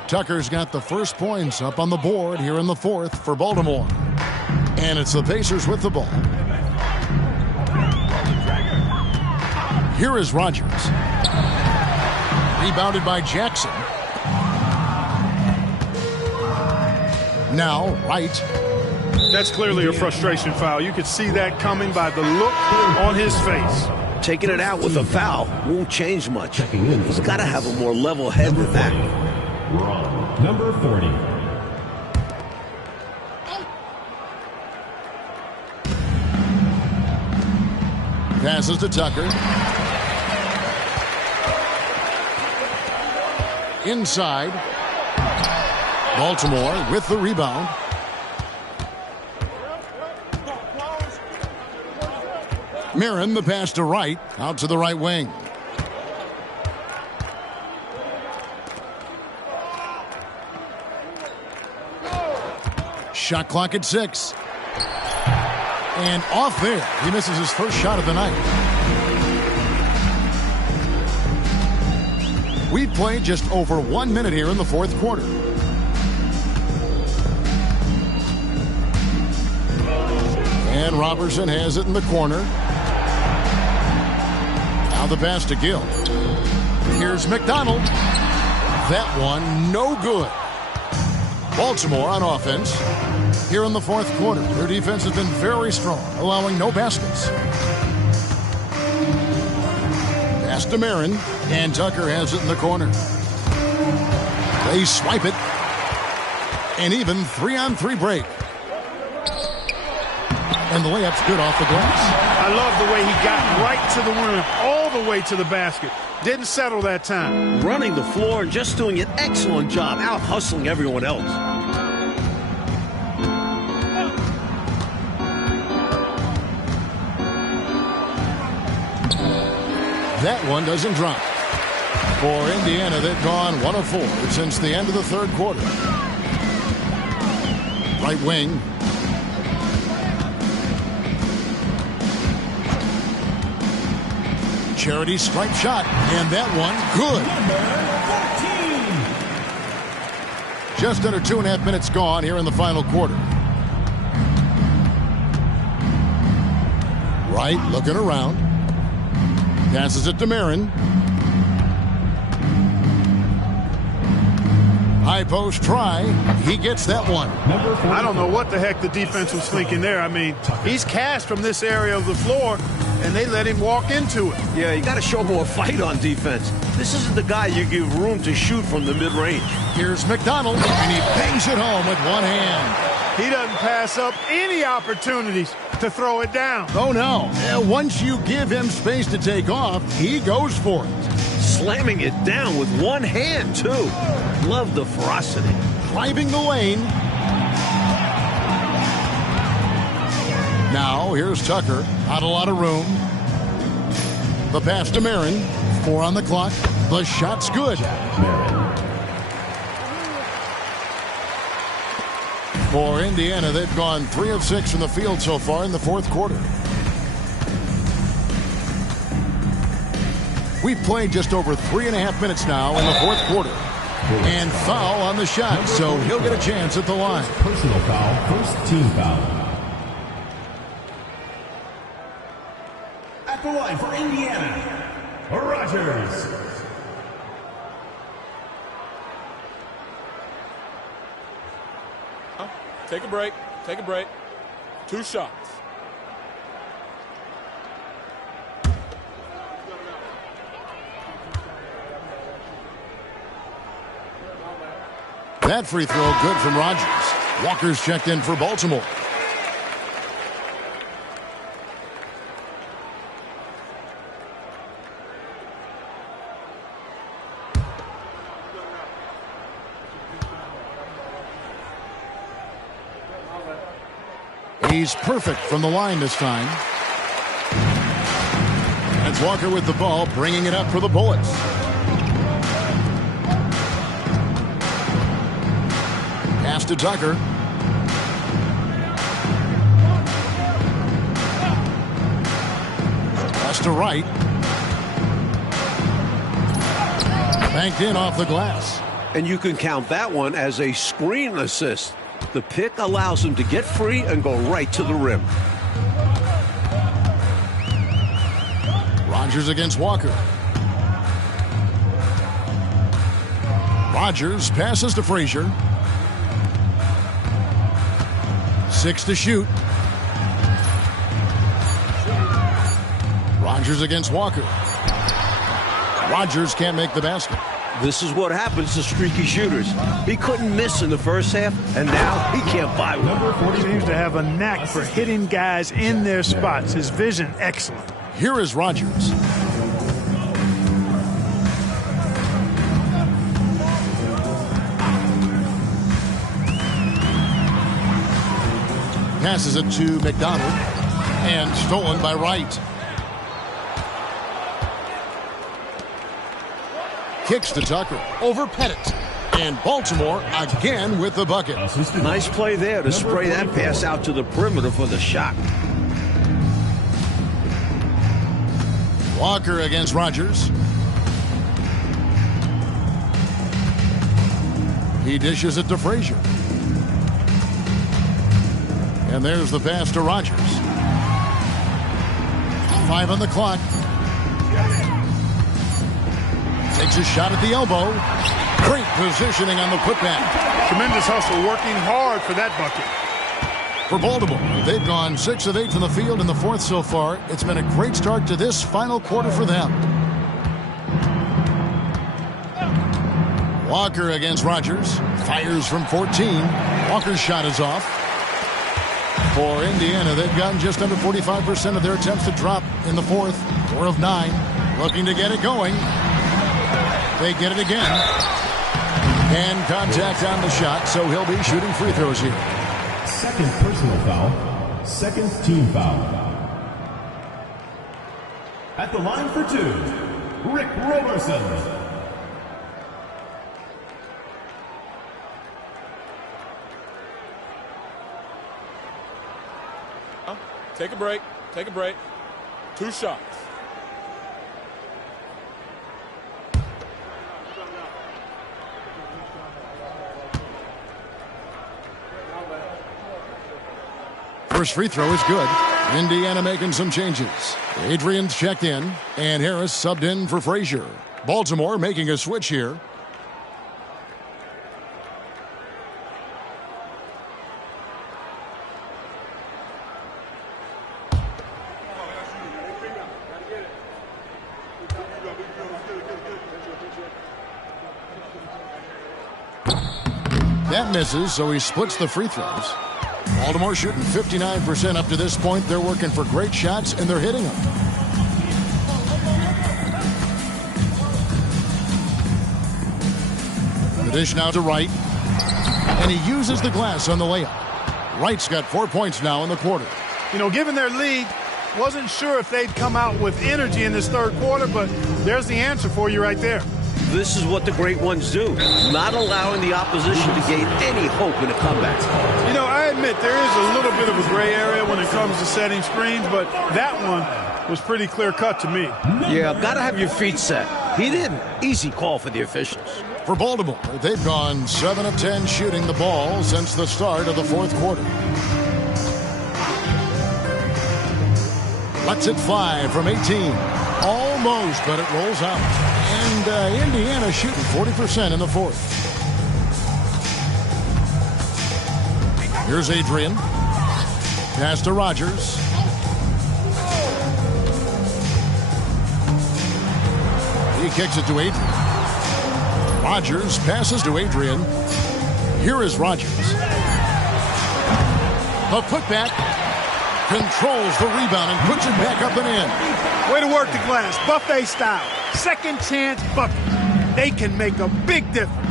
Tucker's got the first points up on the board here in the 4th for Baltimore. And it's the Pacers with the ball. Here is Rogers. Rebounded by Jackson. Now, Wright. That's clearly a frustration foul. You could see that coming by the look on his face. Taking it out with a foul won't change much. He's got to have a more level head than that. Wrong. Number 40. Passes to Tucker. Inside. Baltimore with the rebound. Mirren, the pass to Wright, out to the right wing. Shot clock at 6. And off there. He misses his first shot of the night. We've played just over 1 minute here in the fourth quarter. And Robertson has it in the corner. Now the pass to Gill. Here's McDonald. That one, no good. Baltimore on offense here in the fourth quarter. Their defense has been very strong, allowing no baskets. Pass to Marin, and Tucker has it in the corner. They swipe it. An even 3-on-3 break. And the layup's good off the glass. I love the way he got right to the rim, all the way to the basket. Didn't settle that time. Running the floor and just doing an excellent job out hustling everyone else. That one doesn't drop. For Indiana, they've gone 1 of 4 since the end of the third quarter. Right wing. Charity stripe shot, and that one good. Just under 2.5 minutes gone here in the final quarter. Wright looking around. Passes it to Marin. High post try. He gets that one. I don't know what the heck the defense was thinking there. I mean, he's cast from this area of the floor, and they let him walk into it. Yeah, you got to show more fight on defense. This isn't the guy you give room to shoot from the mid-range. Here's McDonald, and he bangs it home with one hand. He doesn't pass up any opportunities to throw it down. Oh, no. Once you give him space to take off, he goes for it. Slamming it down with one hand, too. Love the ferocity. Driving the lane. Now, here's Tucker. Not a lot of room. The pass to Marin. 4 on the clock. The shot's good. For Indiana, they've gone 3 of 6 from the field so far in the fourth quarter. We've played just over 3.5 minutes now in the fourth quarter. And foul on the shot, so he'll get a chance at the line. Personal foul, first team foul. At the line for Indiana, Rogers. Take a break. Take a break. 2 shots. That free throw good from Rogers. Walker's checked in for Baltimore. He's perfect from the line this time. That's Walker with the ball, bringing it up for the Bullets. Pass to Tucker. Pass to Wright. Banked in off the glass. And you can count that one as a screen assist. The pick allows him to get free and go right to the rim. Rogers against Walker. Rogers passes to Frazier. 6 to shoot. Rogers against Walker. Rogers can't make the basket. This is what happens to streaky shooters. He couldn't miss in the first half, and now he can't buy one. He seems to have a knack for hitting guys in their spots. His vision, excellent. Here is Rogers. Passes it to McDonald, and stolen by Wright. Kicks to Tucker over Pettit, And Baltimore again with the bucket. Nice play there to spray that pass out to the perimeter for the shot. Walker against Rogers. He dishes it to Frazier. And there's the pass to Rogers. 5 on the clock. Takes a shot at the elbow. Great positioning on the putback. Tremendous hustle, working hard for that bucket. For Baltimore, they've gone 6 of 8 from the field in the fourth so far. It's been a great start to this final quarter for them. Walker against Rogers. Fires from 14. Walker's shot is off. For Indiana, they've gotten just under 45% of their attempts to drop in the fourth. 4 of 9. Looking to get it going. They get it again. And contact on the shot, so he'll be shooting free throws here. Second personal foul. Second team foul. At the line for 2, Rick Roberson. Take a break. Take a break. 2 shots. First free throw is good. Indiana making some changes. Adrian's checked in, and Harris subbed in for Frazier. Baltimore making a switch here. That misses, so he splits the free throws. Baltimore shooting 59% up to this point. They're working for great shots, and they're hitting them. The dish now to Wright. And he uses the glass on the layup. Wright's got 4 points now in the quarter. You know, given their lead, wasn't sure if they'd come out with energy in this third quarter, but there's the answer for you right there. This is what the great ones do, not allowing the opposition to gain any hope in a comeback. You know, I admit there is a little bit of a gray area when it comes to setting screens, but that one was pretty clear-cut to me. Yeah, got to have your feet set. He didn't. Easy call for the officials. For Baltimore, they've gone 7 of 10 shooting the ball since the start of the fourth quarter. Lets it fly from 18. Almost, but it rolls out. And Indiana shooting 40% in the fourth. Here's Adrian. Pass to Rogers. He kicks it to Adrian. Rogers passes to Adrian. Here is Rogers. The putback. Controls the rebound and puts it back up and in. Way to work the glass, buffet style. Second chance bucket. They can make a big difference.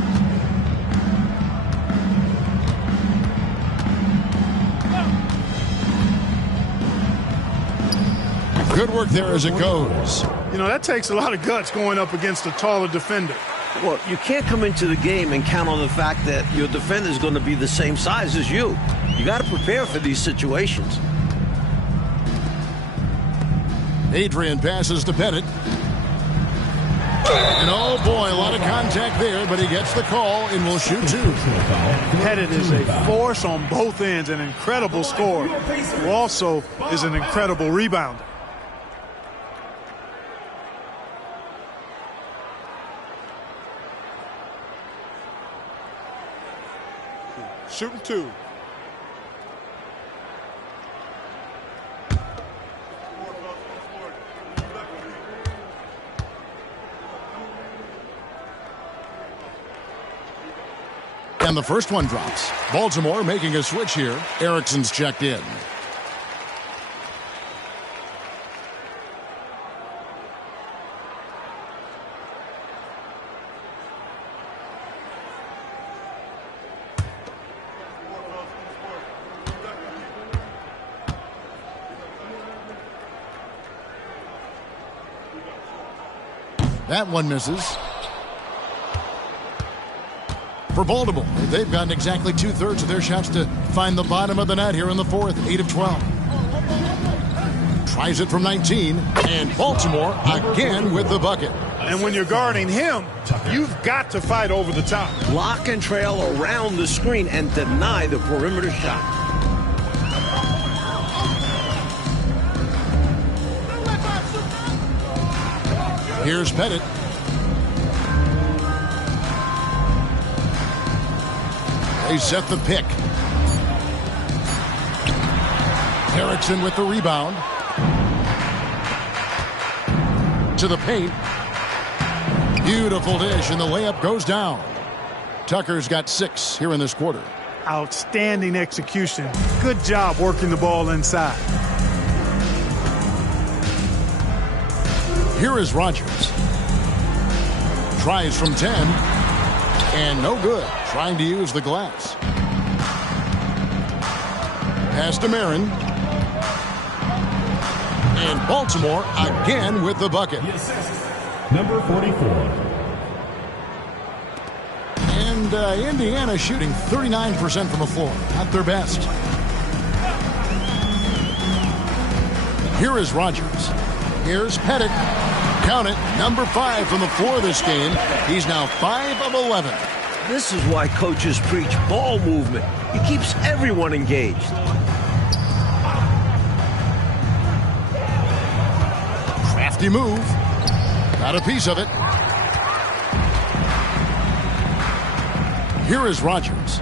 Good work there as it goes. You know, that takes a lot of guts going up against a taller defender. Well, you can't come into the game and count on the fact that your defender is going to be the same size as you. You got to prepare for these situations. Adrian passes to Pettit. And oh boy, a lot of contact there, but he gets the call and will shoot 2. Pettit is a force on both ends, an incredible scorer, who also is an incredible rebounder. Shooting 2. And the first one drops. Baltimore making a switch here. Erickson's checked in. That one misses. For Baltimore, they've gotten exactly 2/3 of their shots to find the bottom of the net here in the fourth, 8 of 12. Tries it from 19, and Baltimore again with the bucket. And when you're guarding him, you've got to fight over the top. Lock and trail around the screen and deny the perimeter shot. Here's Pettit. They set the pick. Erickson with the rebound. To the paint. Beautiful dish, and the layup goes down. Tucker's got 6 here in this quarter. Outstanding execution. Good job working the ball inside. Here is Rogers. Tries from 10. And no good. Trying to use the glass. Pass to Marin. And Baltimore again with the bucket. Number 44. And Indiana shooting 39% from the floor. Not their best. Here is Rogers. Here's Pettit. Count it. Number 5 from the floor this game. He's now 5 of 11. This is why coaches preach ball movement. It keeps everyone engaged. Crafty move. Got a piece of it. Here is Rogers.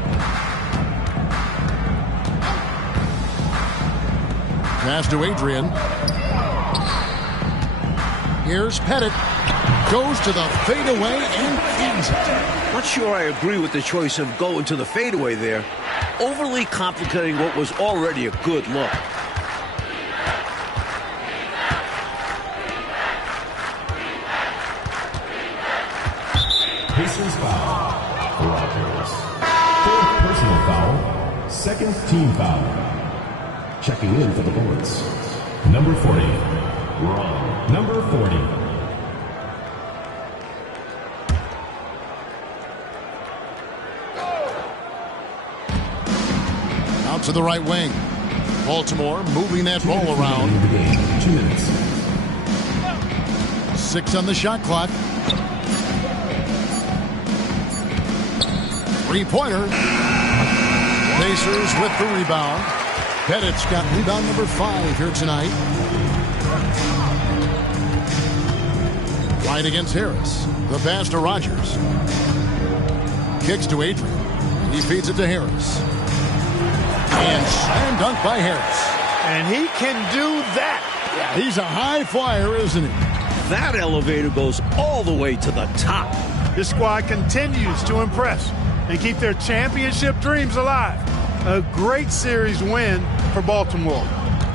Pass to Adrian. Here's Pettit. Goes to the fadeaway and ends it. Not sure I agree with the choice of going to the fadeaway there. Overly complicating what was already a good look. Pacers foul. Rogers. 4th personal foul. 2nd team foul. Checking in for the Bullets. Number 40. Wrong. Number 40. Out to the right wing. Baltimore moving that ball around. 2 minutes. 6 on the shot clock. 3-pointer. Pacers with the rebound. Pettit's got rebound number 5 here tonight. Right against Harris. The pass to Rogers. Kicks to Adrian. He feeds it to Harris. And slam dunk by Harris. And he can do that. Yeah, he's a high flyer, isn't he? That elevator goes all the way to the top. This squad continues to impress and keep their championship dreams alive. A great series win for Baltimore.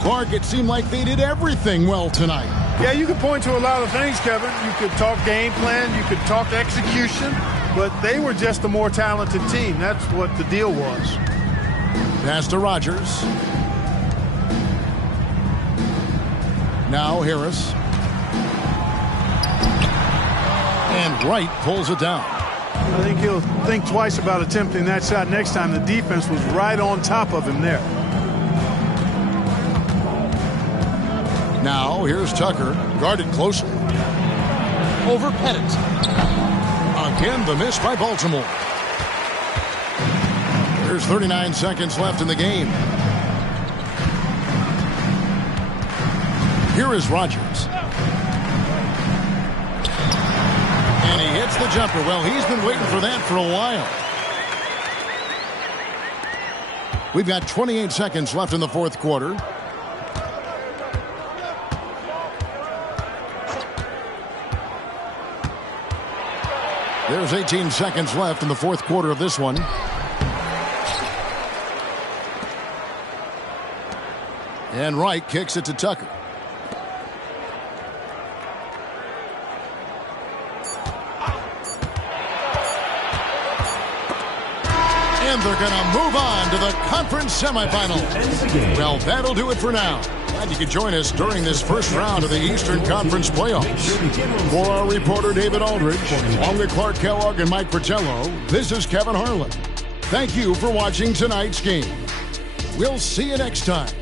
Clark, it seemed like they did everything well tonight. Yeah, you could point to a lot of things, Kevin. You could talk game plan, you could talk execution, but they were just the more talented team. That's what the deal was. Pass to Rogers. Now Harris. And Wright pulls it down. I think he'll think twice about attempting that shot next time. The defense was right on top of him there. Now here's Tucker, guarded closely. Over Pettit. Again, the miss by Baltimore. There's 39 seconds left in the game. Here is Rogers. And he hits the jumper. Well, he's been waiting for that for a while. We've got 28 seconds left in the fourth quarter. There's 18 seconds left in the fourth quarter of this one. And Wright kicks it to Tucker. And the are going to move on to the conference semifinals. Well, that'll do it for now. Glad you could join us during this first round of the Eastern Conference playoffs. For our reporter David Aldridge, along with Clark Kellogg and Mike Fratello, this is Kevin Harlan. Thank you for watching tonight's game. We'll see you next time